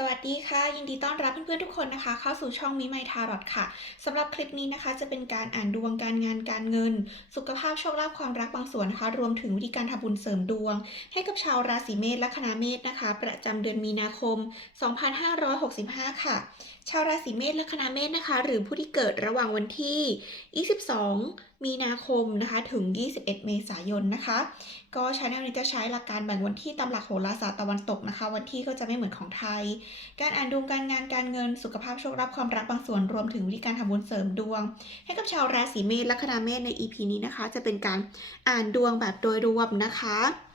สวัสดีค่ะ ยินดีต้อนรับเพื่อนๆทุกคนนะคะ เข้าสู่ช่องมิไมทารอตค่ะสำหรับคลิปนี้นะคะจะเป็นการอ่านดวงการงานการเงิน สุขภาพโชคลาภความรักบางส่วนนะคะ รวมถึงวิธีการทำบุญเสริมดวง ให้กับชาวราศีเมษและคณะเมษนะคะ ประจำเดือนมีนาคม 2565 ค่ะ ชาวราศีเมษและคณะเมษนะคะ หรือผู้ที่เกิดระหว่างวันที่ 22 มีนาคมนะคะถึง 21 เมษายนนะคะ ก็ชาแนลนี้จะใช้หลักการแบ่งวันที่ตามหลักโหราศาสตร์ตะวันตกนะคะ วันที่ก็จะไม่เหมือนของไทย การอ่านดวงการงานการเงินสุขภาพโชครับความรักบางส่วนรวมถึงวิธีการทำบุญเสริมดวง ให้กับชาวราศีเมษและคณะเมษใน EP นี้นะคะ จะเป็นการอ่านดวงแบบโดยรวมนะคะ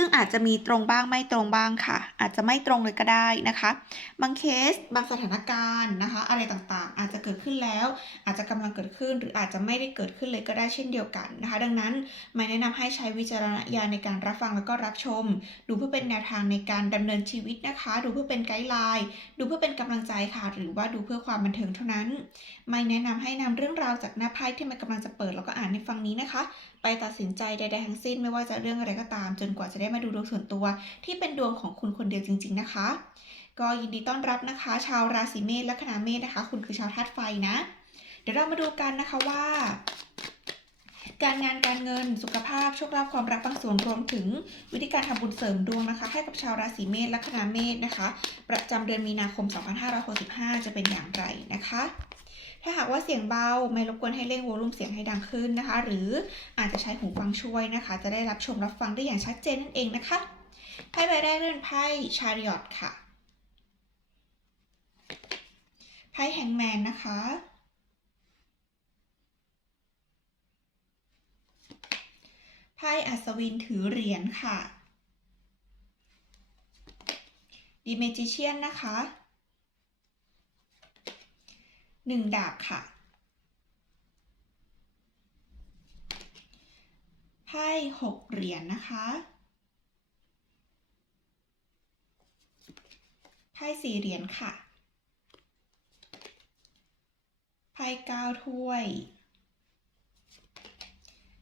ซึ่งอาจจะมีตรงบ้างไม่ตรงบ้างค่ะ อาจจะไม่ตรงเลยก็ได้นะคะ บางเคสบางสถานการณ์นะคะ อะไรต่างๆ อาจจะเกิดขึ้นแล้ว อาจจะกำลังเกิดขึ้น หรืออาจจะไม่ได้เกิดขึ้นเลยก็ได้เช่นเดียวกันนะคะ ดังนั้นไม่แนะนำให้ใช้วิจารณญาณในการรับฟังแล้วก็รับชม ดูเพื่อเป็นแนวทางในการดำเนินชีวิตนะคะ ดูเพื่อเป็นไกด์ไลน์ดูเพื่อเป็นกำลังใจค่ะ หรือว่าดูเพื่อความบันเทิงเท่านั้น ไม่แนะนำให้นำเรื่องราวจากหน้าไพ่ที่มันกำลังจะเปิดแล้วก็อ่านในฟังนี้นะคะไปตัดสินใจใดๆทั้งสิ้นไม่ว่าจะเรื่องอะไรก็ตาม จนกว่าจะได้มาดูดวงส่วนตัว ที่เป็นดวงของคุณคนเดียวจริง ๆ นะคะ ก็ยินดีต้อนรับนะคะ ชาวราศีเมษและคณะเมษนะคะ คุณคือชาวธาตุไฟนะ เดี๋ยวเรามาดูกันนะคะว่า การงานการเงินสุขภาพโชคลาภความรักบางส่วนรวมถึง วิธีการทำบุญเสริมดวงนะคะ ให้กับชาวราศีเมษและคณะเมษนะคะ ประจำเดือนมีนาคม 2565 จะเป็นอย่างไรนะคะ ถ้าหากว่าเสียงเบาไม่รบกวนให้เร่งวอลลุ่มเสียงให้ดังขึ้นนะคะ หรืออาจจะใช้หูฟังช่วยนะคะ จะได้รับชมรับฟังได้อย่างชัดเจนนั่นเองนะคะไพ่ใบแรกเลื่อนไพ่ชาริอตค่ะไพ่แฮงแมนนะคะไพ่อัศวินถือเหรียญค่ะดีเมจิเชียนนะคะ หนึ่งดาบค่ะ ไพ่หกเหรียญนะคะ ไพ่สี่เหรียญค่ะ ไพ่เก้าถ้วย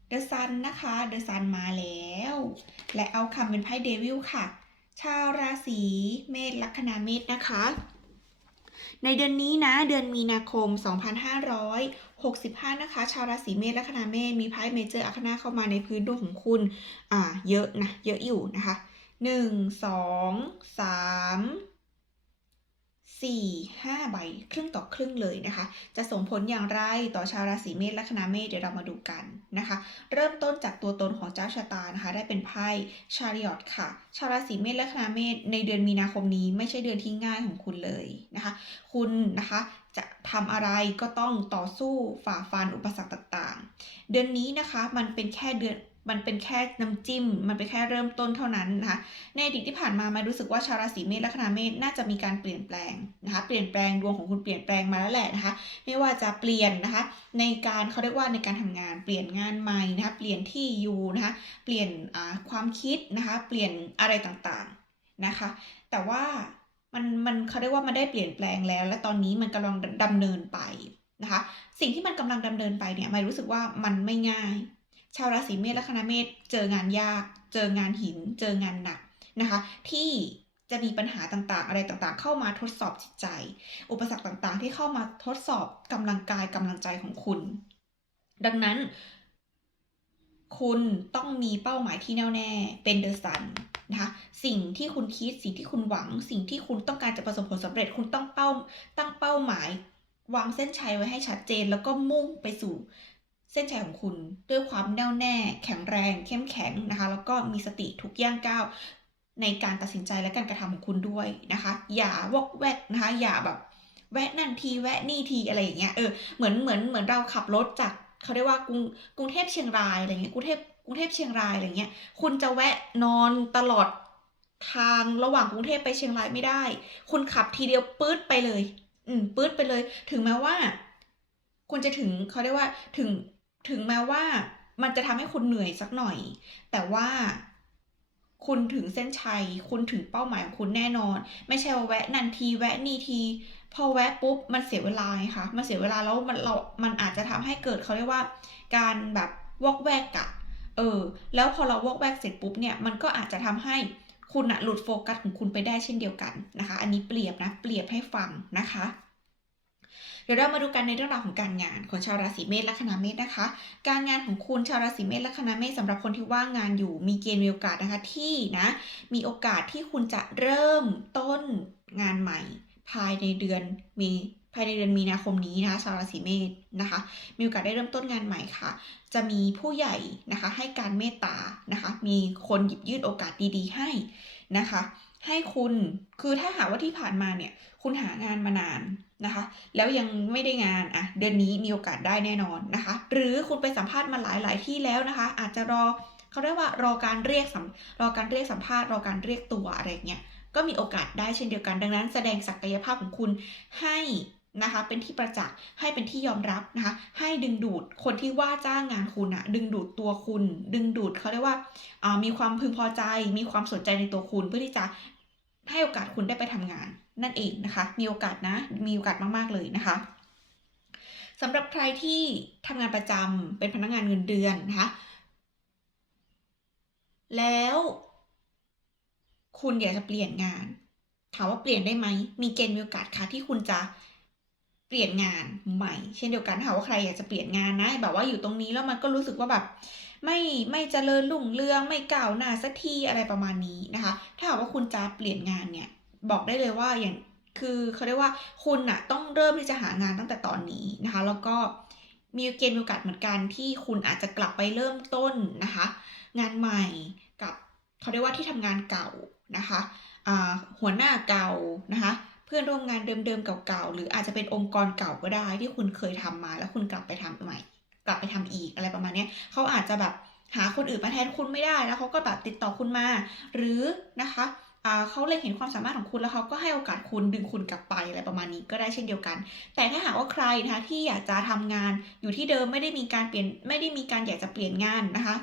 เดอะซันนะคะ เดอะซันมาแล้ว และเอาคำเป็นไพ่เดวิลค่ะ ชาวราศีเมษลัคนาเมษนะคะ ในเดือนนี้นะ เดือนมีนาคม 2565 นะคะ ชาวราศีเมษและคณาเมษมีไพ่เมเจอร์อัคนาเข้ามาในพื้นดวงของคุณอ่าเยอะนะ เยอะอยู่นะคะหนึ่ง สองสามสี่ห้าใบ ครึ่งต่อครึ่งเลยนะคะ จะส่งผลอย่างไรต่อชาวราศีเมษและคณะเมษเดี๋ยวเรามาดูกันนะคะ เริ่มต้นจากตัวตนของเจ้าชะตานะคะ ได้เป็นไพ่ชาริอตค่ะ ชาวราศีเมษและคณะเมษในเดือนมีนาคมนี้ไม่ใช่เดือนที่ง่ายของคุณเลยนะคะ คุณนะคะจะทำอะไรก็ต้องต่อสู้ฝ่าฟันอุปสรรคต่างๆ เดือนนี้นะคะมันเป็นแค่เดือน มันเป็นแค่น้ำจิ้ม มันเป็นแค่เริ่มต้นเท่านั้นนะคะ ในอดีตที่ผ่านมามารู้สึกว่าชาวราศีเมษและคณะเมษน่าจะมีการเปลี่ยนแปลงนะคะ เปลี่ยนแปลงดวงของคุณเปลี่ยนแปลงมาแล้วแหละนะคะ ไม่ว่าจะเปลี่ยนนะคะ ในการเขาเรียกว่าในการทำงาน เปลี่ยนงานใหม่นะคะ เปลี่ยนที่อยู่นะคะ เปลี่ยนความคิดนะคะ เปลี่ยนอะไรต่างๆนะคะ แต่ว่ามันมันเขาเรียกว่ามันได้เปลี่ยนแปลงแล้ว และตอนนี้มันกำลังดำเนินไปนะคะ สิ่งที่มันกำลังดำเนินไปเนี่ยม่รู้สึกว่ามันไม่ง่าย ชาวราศีเมษและคณะเมษเจองานยาก เจองานหิน เจองานหนักนะคะ ที่จะมีปัญหาต่างๆ อะไรต่างๆ เข้ามาทดสอบจิตใจ อุปสรรคต่างๆ ที่เข้ามาทดสอบกำลังกายกำลังใจของคุณ ดังนั้น คุณต้องมีเป้าหมายที่แน่วแน่เป็นเดอะซันนะคะสิ่งที่คุณคิดสิ่งที่คุณหวัง สิ่งที่คุณต้องการจะประสบผลสำเร็จคุณต้องเป้าตั้งเป้าหมายวางเส้นชัยไว้ให้ชัดเจน แล้วก็มุ่งไปสู่ เส้นชัยของคุณด้วยความแน่วแน่ แข็งแรง เข้มแข็งนะคะ แล้วก็มีสติทุกย่างก้าวในการตัดสินใจและการกระทำของคุณด้วยนะคะ อย่าวอกแวกนะคะ อย่าแบบ แวะนั่นทีแวะนี่ทีอะไรอย่างเงี้ยเออเหมือนเหมือนเหมือนเราขับรถจากเขาเรียกว่ากรุงกรุงเทพเชียงรายอะไรเงี้ยกรุงเทพกรุงเทพเชียงรายอะไรเงี้ยคุณจะแวะนอนตลอดทางระหว่างกรุงเทพไปเชียงรายไม่ได้ คุณขับทีเดียวปื๊ดไปเลย อืมปื๊ดไปเลย ถึงแม้ว่าคุณจะถึงเขาเรียกว่าถึง ถึงแม้ว่ามันจะทำให้คุณเหนื่อยสักหน่อย แต่ว่าคุณถึงเส้นชัย คุณถึงเป้าหมายของคุณแน่นอน ไม่ใช่ว่าแวะนันทีแวะนี่ที พอแวะปุ๊บมันเสียเวลาไงคะมันเสียเวลาแล้วมันเรา มันอาจจะทำให้เกิดเขาเรียกว่า การแบบวอกแวกอะเออ แล้วพอเราวอกแวกเสร็จปุ๊บเนี่ย มันก็อาจจะทำให้คุณอะหลุดโฟกัสของคุณไปได้เช่นเดียวกันนะคะ อันนี้เปรียบนะ เปรียบให้ฟังนะคะ เดี๋ยวเรามาดูกันในเรื่องราวของการงานของชาวราศีเมษลัคนาเมษนะคะ การงานของคุณชาวราศีเมษลัคนาเมษสำหรับคนที่ว่างงานอยู่มีเกณฑ์มีโอกาสนะคะที่นะมีโอกาสที่คุณจะเริ่มต้นงานใหม่ ภายในเดือนมีภายในเดือนมีนาคมนี้นะคะชาวราศีเมษนะคะ มีโอกาสได้เริ่มต้นงานใหม่ค่ะ จะมีผู้ใหญ่นะคะให้การเมตตานะคะ มีคนหยิบยื่นโอกาสดีๆให้นะคะ ให้คุณคือถ้าหาว่าที่ผ่านมาเนี่ย คุณหางานมานานนะคะ แล้วยังไม่ได้งานอะเดือนนี้มีโอกาสได้แน่นอนนะคะ หรือคุณไปสัมภาษณ์มาหลายหลายที่แล้วนะคะ อาจจะรอเขาเรียกว่ารอการเรียกสัมรอการเรียกสัมภาษณ์รอการเรียกตัวอะไรเงี้ยก็มีโอกาสได้เช่นเดียวกัน ดังนั้นแสดงศักยภาพของคุณให้ นะคะเป็นที่ประจักษ์ให้เป็นที่ยอมรับนะคะให้ดึงดูดคนที่ว่าจ้างงานคุณอะดึงดูดตัวคุณ ดึงดูดเขาเรียกว่าามีความพึงพอใจ มีความสนใจในตัวคุณเพื่อที่จะให้โอกาสคุณได้ไปทำงาน นั่นเองนะคะ มีโอกาสนะ มีโอกาสมาก ๆ เลยนะคะสำหรับใครที่ทำงานประจำเป็นพนักงานเงินเดือนนะคะแล้วคุณอยากจะเปลี่ยนงาน ถามว่าเปลี่ยนได้ไหม มีเกณฑ์มีโอกาสค่ะที่คุณจะ เปลี่ยนงานใหม่ เช่นเดียวกันถ้าหากว่าใครอยากจะเปลี่ยนงานนะแบบว่าอยู่ตรงนี้แล้วมันก็รู้สึกว่าแบบไม่ไม่เจริญรุ่งเรืองไม่ก้าวหน้าสักทีอะไรประมาณนี้นะคะ ถ้าหากว่าคุณจะเปลี่ยนงานเนี่ยบอกได้เลยว่าอย่างคือเขาเรียกว่าคุณน่ะต้องเริ่มที่จะหางานตั้งแต่ตอนนี้นะคะ แล้วก็มีเกณฑ์มีโอกาสเหมือนกันที่คุณอาจจะกลับไปเริ่มต้นนะคะ งานใหม่กับเขาเรียกว่าที่ทำงานเก่านะคะหัวหน้าเก่านะคะ เพื่อนร่วมงานเดิมๆเก่าๆหรืออาจจะเป็นองค์กรเก่าก็ได้ที่คุณเคยทำมา แล้วคุณกลับไปทำใหม่ กลับไปทำอีกอะไรประมาณนี้เขาอาจจะแบบหาคนอื่นมาแทนคุณไม่ได้แล้วเขาก็แบบติดต่อคุณมา หรือนะคะเขาเลยเห็นความสามารถของคุณแล้วเขาก็ให้โอกาสคุณดึงคุณกลับไปอะไรประมาณนี้ก็ได้เช่นเดียวกัน แต่ถ้าหากว่าใครนะคะที่อยากจะทำงานอยู่ที่เดิมไม่ได้มีการเปลี่ยนไม่ได้มีการอยากจะเปลี่ยนงานนะคะ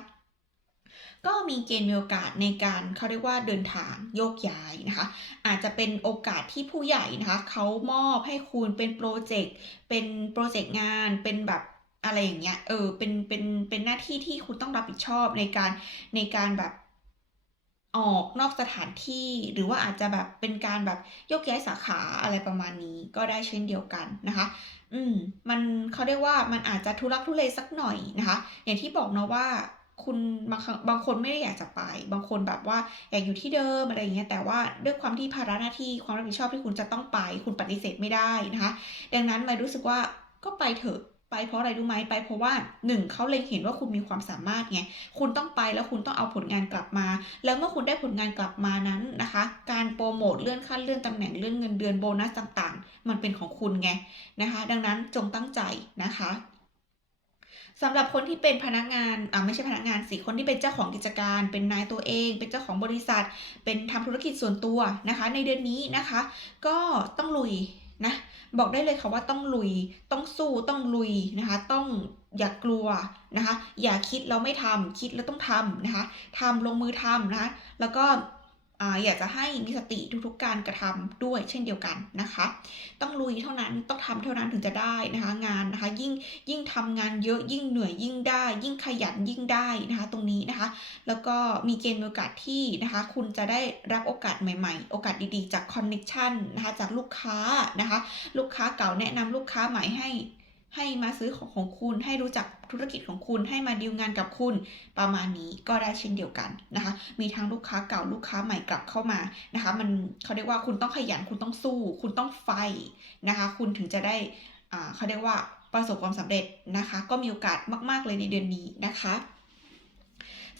ก็มีเกณฑ์มีโอกาสในการเขาเรียกว่าเดินทางโยกย้ายนะคะ อาจจะเป็นโอกาสที่ผู้ใหญ่นะคะเขามอบให้คุณเป็นโปรเจกต์เป็นโปรเจกต์งานเป็นแบบอะไรอย่างเงี้ยเออเป็นเป็นเป็นหน้าที่ที่คุณต้องรับผิดชอบในการในการแบบออกนอกสถานที่หรือว่าอาจจะแบบเป็นการแบบยกย้ายสาขาอะไรประมาณนี้ก็ได้เช่นเดียวกันนะคะ อืม มันเขาเรียกว่ามันอาจจะทุลักทุเลสักหน่อยนะคะ อย่างที่บอกเนาะว่า คุณบางครั้งบางคนไม่ได้อยากจะไป บางคนแบบว่าอยากอยู่ที่เดิมอะไรอย่างเงี้ยแต่ว่าด้วยความที่ภาระหน้าที่ความรับผิดชอบที่คุณจะต้องไป คุณปฏิเสธไม่ได้นะคะ ดังนั้นมารู้สึกว่าก็ไปเถอะไปเพราะอะไรรู้ไหมไปเพราะว่าหนึ่งเขาเล็งเห็นว่าคุณมีความสามารถไงคุณต้องไปแล้วคุณต้องเอาผลงานกลับมา แล้วเมื่อคุณได้ผลงานกลับมานั้นนะคะ การโปรโมทเลื่อนขั้นเลื่อนตำแหน่งเลื่อนเงินเดือนโบนัสต่างๆ มันเป็นของคุณไงนะคะ ดังนั้นจงตั้งใจนะคะ สำหรับคนที่เป็นพนักงานอ่าไม่ใช่พนักงานสิคนที่เป็นเจ้าของกิจการ เป็นนายตัวเอง เป็นเจ้าของบริษัท เป็นทำธุรกิจส่วนตัวนะคะ ในเดือนนี้นะคะ ก็ต้องลุยนะบอกได้เลยค่ะว่าต้องลุย ต้องสู้ต้องลุยนะคะ ต้องอย่ากลัวนะคะ อย่าคิดแล้วไม่ทำคิดแล้วต้องทำนะคะทำลงมือทำนะคะแล้วก็ อยากจะให้มีสติทุกๆการกระทำด้วยเช่นเดียวกันนะคะ ต้องลุยเท่านั้นต้องทำเท่านั้นถึงจะได้นะคะ งานนะคะ ยิ่งยิ่งทำงานเยอะยิ่งเหนื่อยยิ่งได้ ยิ่งขยันยิ่งได้นะคะ ตรงนี้นะคะ แล้วก็มีเกณฑ์โอกาสที่นะคะ คุณจะได้รับโอกาสใหม่ๆ โอกาสดีๆ จากคอนเน็ชันนะคะจากลูกค้านะคะ ลูกค้าเก่าแนะนำลูกค้าใหม่ให้ ให้มาซื้อของของคุณ ให้รู้จักธุรกิจของคุณ ให้มาดีลงานกับคุณ ประมาณนี้ก็ได้เช่นเดียวกันนะคะ มีทั้งลูกค้าเก่าลูกค้าใหม่กลับเข้ามานะคะ มันเขาเรียกว่าคุณต้องขยันคุณต้องสู้ คุณต้องไฟนะคะ คุณถึงจะได้อ่าเขาเรียกว่าประสบความสำเร็จนะคะ ก็มีโอกาสมาก ๆ เลยในเดือนนี้นะคะ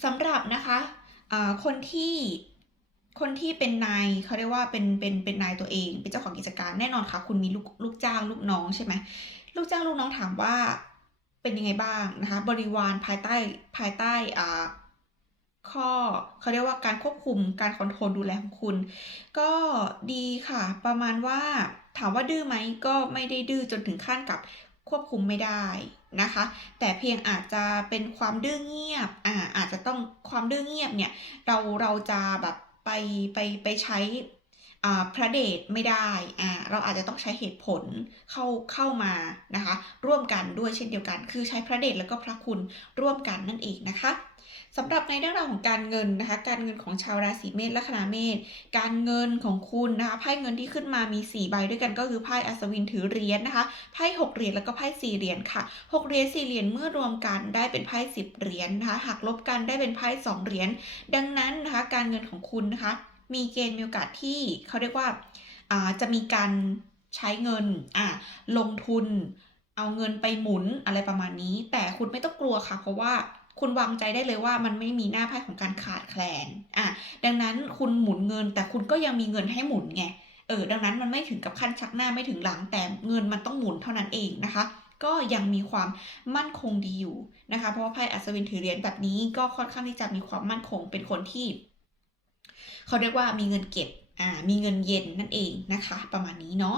สำหรับนะคะคนที่คนที่เป็นนายเขาเรียกว่าเป็นเป็นเป็นนายตัวเอง เป็นเจ้าของกิจการแน่นอนค่ะ คุณมีลูกลูกจ้างลูกน้องใช่ไหม ลูกจ้างลูกน้องถามว่าเป็นยังไงบ้างนะคะ บริวารภายใต้ภายใต้อ่าข้อเขาเรียกว่าการควบคุมการคอนโทรลดูแลของคุณ ก็ดีค่ะ ประมาณว่าถามว่าดื้อไหมก็ไม่ได้ดื้อจนถึงขั้นกับควบคุมไม่ได้นะคะ แต่เพียงอาจจะเป็นความดื้อเงียบอ่าอาจจะต้องความดื้อเงียบเนี่ยเราเราจะแบบไปไปไปใช้ พระเดชไม่ได้อ่าเราอาจจะต้องใช้เหตุผลเข้าเข้ามานะคะ ร่วมกันด้วยเช่นเดียวกัน คือใช้พระเดชแล้วก็พระคุณร่วมกันนั่นเองนะคะสำหรับในเรื่องราวของการเงินนะคะ การเงินของชาวราศีเมษลัคนาเมษการเงินของคุณนะคะไพ่เงินที่ขึ้นมามี 4 ใบด้วยกันก็คือไพ่อัศวินถือเหรียญนะคะไพ่6เหรียญแล้วก็ไพ่4เหรียญค่ะ6เหรียญ4เหรียญเมื่อรวมกันได้เป็นไพ่10เหรียญนะคะหักลบกันได้เป็นไพ่2เหรียญดังนั้นนะคะการเงินของคุณนะคะ มีเกณฑ์มีโอกาสที่เขาเรียกว่าาจะมีการใช้เงินอ่าลงทุน เอาเงินไปหมุนอะไรประมาณนี้ แต่คุณไม่ต้องกลัวค่ะ เพราะว่าคุณวางใจได้เลยว่ามันไม่มีหน้าไพ่ของการขาดแคลนอะดังนั้นคุณหมุนเงิน แต่คุณก็ยังมีเงินให้หมุนไงเออดังนั้นมันไม่ถึงกับขั้นชักหน้าไม่ถึงหลัง แต่เงินมันต้องหมุนเท่านั้นเองนะคะ ก็ยังมีความมั่นคงดีอยู่นะคะ เพราะว่าไพ่อัศวินถือเหรียญแบบนี้ก็ค่อนข้างที่จะมีความมั่นคงเป็นคนที่ เขาเรียกว่ามีเงินเก็บอ่ามีเงินเย็นนั่นเองนะคะ ประมาณนี้เนาะ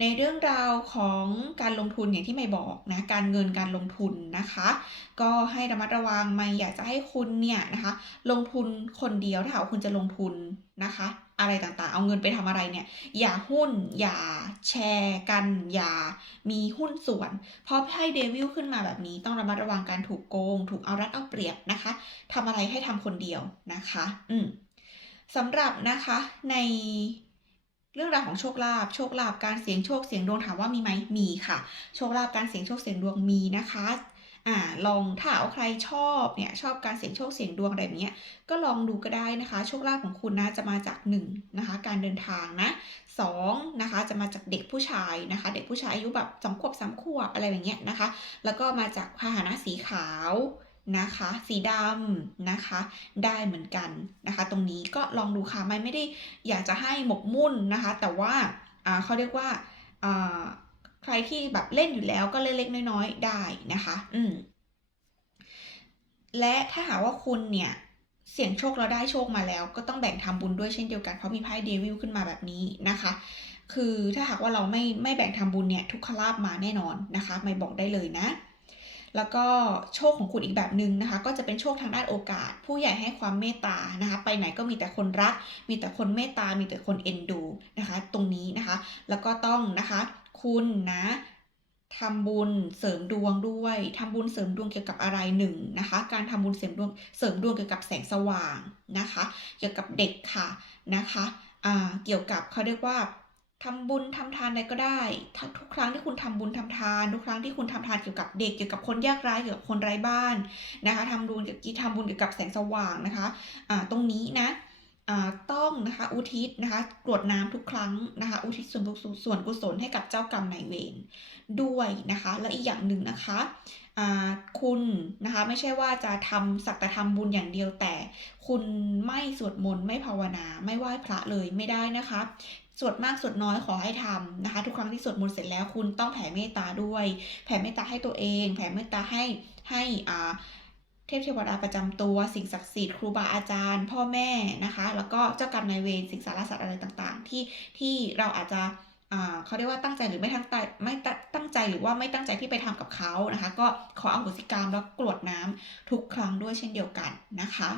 ในเรื่องราวของการลงทุนอย่างที่ไม่บอกนะการเงินการลงทุนนะคะ ก็ให้ระมัดระวังไม่อยากจะให้คุณเนี่ยนะคะ ลงทุนคนเดียวถ้าหากว่าคุณจะลงทุนนะคะ อะไรต่างๆ เอาเงินไปทำอะไรเนี่ย อย่าหุ้น อย่าแชร์กัน อย่ามีหุ้นส่วน เพราะให้เดวิลขึ้นมาแบบนี้ต้องระมัดระวังการถูกโกง ถูกเอารัดเอาเปรียบนะคะทำอะไรให้ทำคนเดียวนะคะ อืม สำหรับนะคะในเรื่องราวของโชคลาภ โชคลาภ การเสี่ยงโชค เสี่ยงดวงถามว่ามีไหม มีค่ะ โชคลาภ การเสี่ยงโชค เสี่ยงดวงมีนะคะ อ่า ลองถ้าเอาใครชอบเนี่ย ชอบการเสี่ยงโชค เสี่ยงดวงอะไรแบบเนี้ยก็ลองดูก็ได้นะคะ โชคลาภของคุณนะจะมาจาก1นะคะ การเดินทางนะ2นะคะ จะมาจากเด็กผู้ชายนะคะ เด็กผู้ชายอายุแบบสองขวบสามขวบอะไรแบบเนี้ยนะคะ แล้วก็มาจากพาหนะสีขาว นะคะ สีดำนะคะ ได้เหมือนกันนะคะ ตรงนี้ก็ลองดูค่ะไม่ไม่ได้อยากจะให้หมกมุ่นนะคะ แต่ว่าอ่าเขาเรียกว่าอ่าใครที่แบบเล่นอยู่แล้วก็เล่นเล็กน้อยๆได้นะคะ อืมและถ้าหากว่าคุณเนี่ยเสี่ยงโชคแล้วได้โชคมาแล้ว ก็ต้องแบ่งทำบุญด้วยเช่นเดียวกันเพราะมีไพ่เดวิลขึ้นมาแบบนี้นะคะ คือถ้าหากว่าเราไม่ไม่แบ่งทำบุญเนี่ยทุกขลาบมาแน่นอนนะคะ ไม่บอกได้เลยนะ แล้วก็โชคของคุณอีกแบบหนึ่งนะคะ ก็จะเป็นโชคทางด้านโอกาส ผู้ใหญ่ให้ความเมตตานะคะ ไปไหนก็มีแต่คนรัก มีแต่คนเมตตา มีแต่คนเอ็นดูนะคะ ตรงนี้นะคะ แล้วก็ต้องนะคะ คุณนะทำบุญเสริมดวงด้วยทำบุญเสริมดวงเกี่ยวกับอะไรหนึ่งนะคะ การทำบุญเสริมดวงเสริมดวงเกี่ยวกับแสงสว่างนะคะ เกี่ยวกับเด็กค่ะนะคะอ่าเกี่ยวกับเขาเรียกว่า ทำบุญทำทานอะไรก็ได้ทุกครั้งที่คุณทำบุญทำทาน ทุกครั้งที่คุณทำทานเกี่ยวกับเด็กเกี่ยวกับคนยากไร้เกี่ยวกับคนไร้บ้านนะคะทำบุญเกี่ยวกับทำบุญเกี่ยวกับแสงสว่างนะคะอ่าตรงนี้นะ นะคะอุทิศนะคะกรวดน้ำทุกครั้งนะคะอุทิศส่วนบุญส่วนกุศลให้กับเจ้ากรรมนายเวรด้วยนะคะ และอีกอย่างหนึ่งนะคะคุณนะคะไม่ใช่ว่าจะทำสักแต่ทำบุญอย่างเดียวแต่ คุณไม่สวดมนต์ไม่ภาวนาไม่ไหว้พระเลยไม่ได้นะคะสวดมากสวดน้อยขอให้ทำนะคะ ทุกครั้งที่สวดมนต์เสร็จแล้วคุณต้องแผ่เมตตาด้วย แผ่เมตตาให้ตัวเอง แผ่เมตตาให้ให้อ่า เทพเทวดาประจำตัวสิ่งศักดิ์สิทธิ์ครูบาอาจารย์ พ่อแม่นะคะ แล้วก็เจ้ากรรมนายเวรสิ่งสารสัตว์อะไรต่างๆ ที่ที่เราอาจจะเขาเรียกว่าตั้งใจหรือไม่ตั้งใจไม่ตั้งใจหรือว่าไม่ตั้งใจที่ไปทำกับเขานะคะ ก็ขออโหสิกรรมแล้วกรวดน้ำทุกครั้งด้วยเช่นเดียวกันนะคะ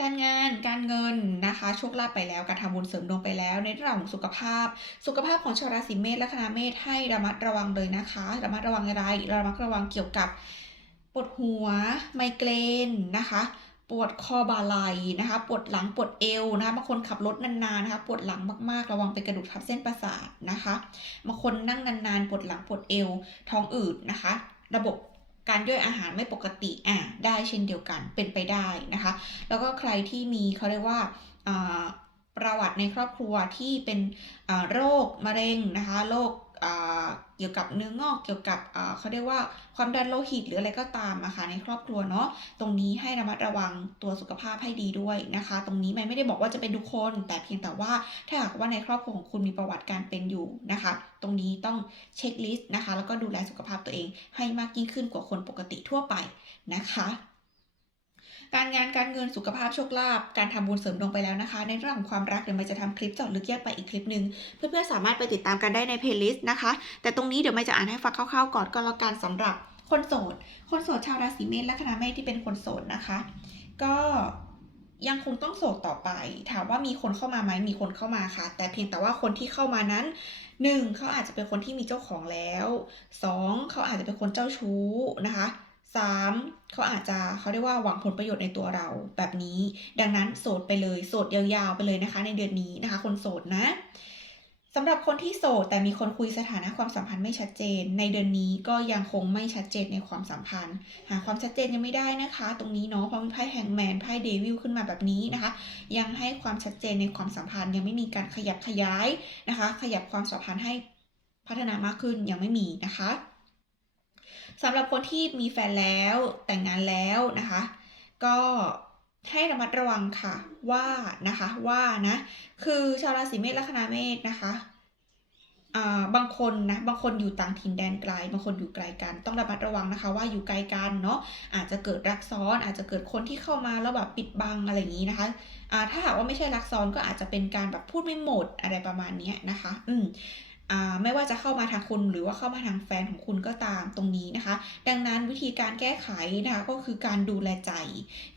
การงานการเงินนะคะโชคลาภไปแล้วการทำบุญเสริมดวงไปแล้ว ในเรื่องของสุขภาพ สุขภาพของชาวราศีเมษและคณะเมษให้ระมัดระวังเลยนะคะ ระมัดระวังอะไรระมัดระวังเกี่ยวกับ วดหัว ไมเกรนนะคะ ปวดคอบ่าไหล่นะคะ ปวดหลังปวดเอวนะคะบางคนขับรถนานๆนะคะ ปวดหลังมากๆ ระวังเป็นกระดูกทับเส้นประสาทนะคะบางคนนั่งนานๆ ปวดหลังปวดเอว ท้องอืดนะคะ ระบบการย่อยอาหารไม่ปกติอะได้เช่นเดียวกันเป็นไปได้นะคะ แล้วก็ใครที่มีเขาเรียกว่าประวัติในครอบครัวที่เป็นโรคมะเร็งนะคะโรค เกี่ยวกับเนื้องอกเกี่ยวกับเขาเรียกว่าความดันโลหิตหรืออะไรก็ตามนะคะในครอบครัวเนาะตรงนี้ให้ระมัดระวังตัวสุขภาพให้ดีด้วยนะคะ ตรงนี้ไม่ไม่ได้บอกว่าจะเป็นทุกคน แต่เพียงแต่ว่าถ้าหากว่าในครอบครัวของคุณมีประวัติการเป็นอยู่นะคะ ตรงนี้ต้องเช็คลิสต์นะคะ แล้วก็ดูแลสุขภาพตัวเองให้มากยิ่งขึ้นกว่าคนปกติทั่วไปนะคะ การงานการเงินสุขภาพโชคลาภการทำบุญเสริมดวงไปแล้วนะคะ ในเรื่องของความรักเดี๋ยวมันจะทำคลิปเจาะลึกแยกไปอีกคลิปหนึ่งเพื่อนๆสามารถไปติดตามกันได้ในเพลย์ลิสต์นะคะ แต่ตรงนี้เดี๋ยวไม่จะอ่านให้ฟังคร่าวๆก่อนก็แล้วกันสำหรับคนโสด คนโสดชาวราศีเมษและคณะเมษที่เป็นคนโสดนะคะ ก็ยังคงต้องโสดต่อไป ถามว่ามีคนเข้ามาไหมมีคนเข้ามาค่ะ แต่เพียงแต่ว่าคนที่เข้ามานั้น 1. เขาอาจจะเป็นคนที่มีเจ้าของแล้ว 2. เขาอาจจะเป็นคนเจ้าชู้นะคะ 3. เขาอาจจะเขาเรียกว่าหวังผลประโยชน์ในตัวเราแบบนี้ ดังนั้นโสดไปเลยโสดยาวๆไปเลยนะคะ ในเดือนนี้นะคะ คนโสดนะสำหรับคนที่โสดแต่มีคนคุยสถานะความสัมพันธ์ไม่ชัดเจน ในเดือนนี้ก็ยังคงไม่ชัดเจนในความสัมพันธ์ หาความชัดเจนยังไม่ได้นะคะ ตรงนี้เนาะเพราะมีไพ่แฮงแมนไพ่เดวิลขึ้นมาแบบนี้นะคะ ยังให้ความชัดเจนในความสัมพันธ์ ยังไม่มีการขยับขยายนะคะ ขยับความสัมพันธ์ให้พัฒนามากขึ้นยังไม่มีนะคะ สำหรับคนที่มีแฟนแล้วแต่งงานแล้วนะคะ ก็ให้ระมัดระวังค่ะว่านะคะว่านะคือชาวราศีเมษลัคนาเมษนะคะอ่าบางคนนะบางคนอยู่ต่างถิ่นแดนไกล บางคนอยู่ไกลกัน ต้องระมัดระวังนะคะ ว่าอยู่ไกลกันเนาะอาจจะเกิดรักซ้อน อาจจะเกิดคนที่เข้ามาแล้วแบบปิดบังอะไรอย่างนี้นะคะอ่าถ้าหากว่าไม่ใช่รักซ้อนก็อาจจะเป็นการแบบพูดไม่หมดอะไรประมาณเนี้ยนะคะ อืม ไม่ว่าจะเข้ามาทางคุณหรือว่าเข้ามาทางแฟนของคุณก็ตามตรงนี้นะคะ ดังนั้นวิธีการแก้ไขนะคะก็คือการดูแลใจ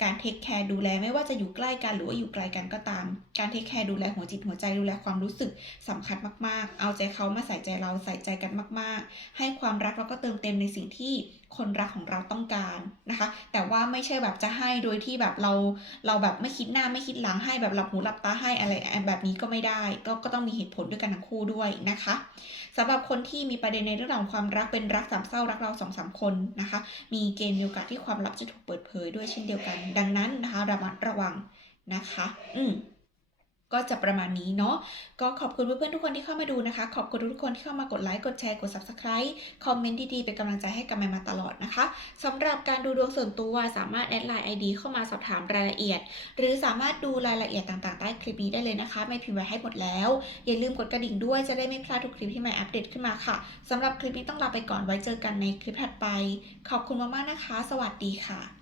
การเทคแคร์ดูแลไม่ว่าจะอยู่ใกล้กันหรือว่าอยู่ไกลกันก็ตาม การเทคแคร์ดูแลหัวจิตหัวใจดูแลความรู้สึกสำคัญมาก ๆ เอาใจเขามาใส่ใจเราใส่ใจกันมาก ๆ ให้ความรักแล้วก็เติมเต็มในสิ่งที่ คนรักของเราต้องการนะคะ แต่ว่าไม่ใช่แบบจะให้โดยที่แบบเราเราแบบไม่คิดหน้าไม่คิดหลังให้แบบหลับหูหลับตาให้อะไรแบบนี้ก็ไม่ได้ ก็ก็ต้องมีเหตุผลด้วยกันทั้งคู่ด้วยนะคะสำหรับคนที่มีประเด็นในเรื่องของความรักเป็นรักสามเศร้ารักเราสองสามคนนะคะ มีเกณฑ์มีโอกาสที่ความลับจะถูกเปิดเผยด้วยเช่นเดียวกัน ดังนั้นนะคะระมัดระวังนะคะ อืม ก็จะประมาณนี้เนาะ ก็ขอบคุณเพื่อนๆทุกคนที่เข้ามาดูนะคะ ขอบคุณทุกคนที่เข้ามากดไลค์ กดแชร์ กด subscribe คอมเมนต์ดีๆ เป็นกำลังใจให้กับแมมาตลอดนะคะ สำหรับการดูดวงส่วนตัวสามารถแอดไลน์ ID เข้ามาสอบถามรายละเอียด หรือสามารถดูรายละเอียดต่างๆ ใต้คลิปนี้ได้เลยนะคะ ไม่พิมพ์ไว้ให้หมดแล้ว อย่าลืมกดกระดิ่งด้วยจะได้ไม่พลาดทุกคลิปที่ใหม่อัปเดตขึ้นมาค่ะสำหรับคลิปนี้ต้องลาไปก่อนไว้เจอกันในคลิปถัดไป ขอบคุณมากๆนะคะ สวัสดีค่ะ